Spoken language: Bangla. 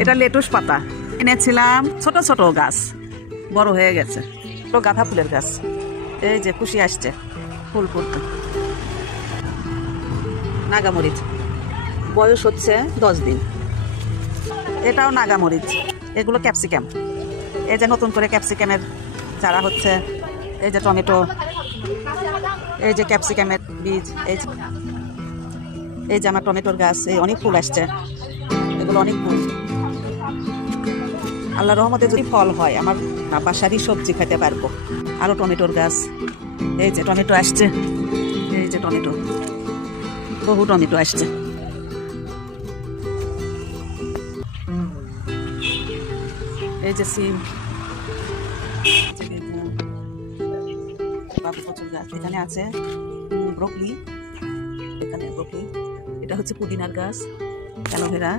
এটা লেটুস পাতা এনেছিলাম, ছোট ছোট গাছ বড় হয়ে গেছে। তো গাঁদা ফুলের গাছ, এই যে খুশি আসছে ফুল ফুলতে। নাগামরিচ বয়স হচ্ছে 10 দিন। এটাও নাগামরিচ, এগুলো ক্যাপসিকাম। এই যে নতুন করে ক্যাপসিকামের চারা হচ্ছে। এই যে টমেটো, এই যে ক্যাপসিকামের বীজ, এই যে আমার টমেটোর গাছ, এই অনেক ফুল আসছে, এগুলো অনেক ফুল। আল্লাহর রহমতে যদি ফল হয় আমার বাসারই সবজি খেতে পারবো। আরো টমেটোর গাছ, এই যে টমেটো আসছে, এই যে টমেটো, বহু টমেটো আসছে। এই যে সিম, প্রচুর গাছ এখানে আছে। ব্রোকলি, এখানে ব্রোকলি, এটা হচ্ছে পুদিনার গাছ, অ্যালোভেরা,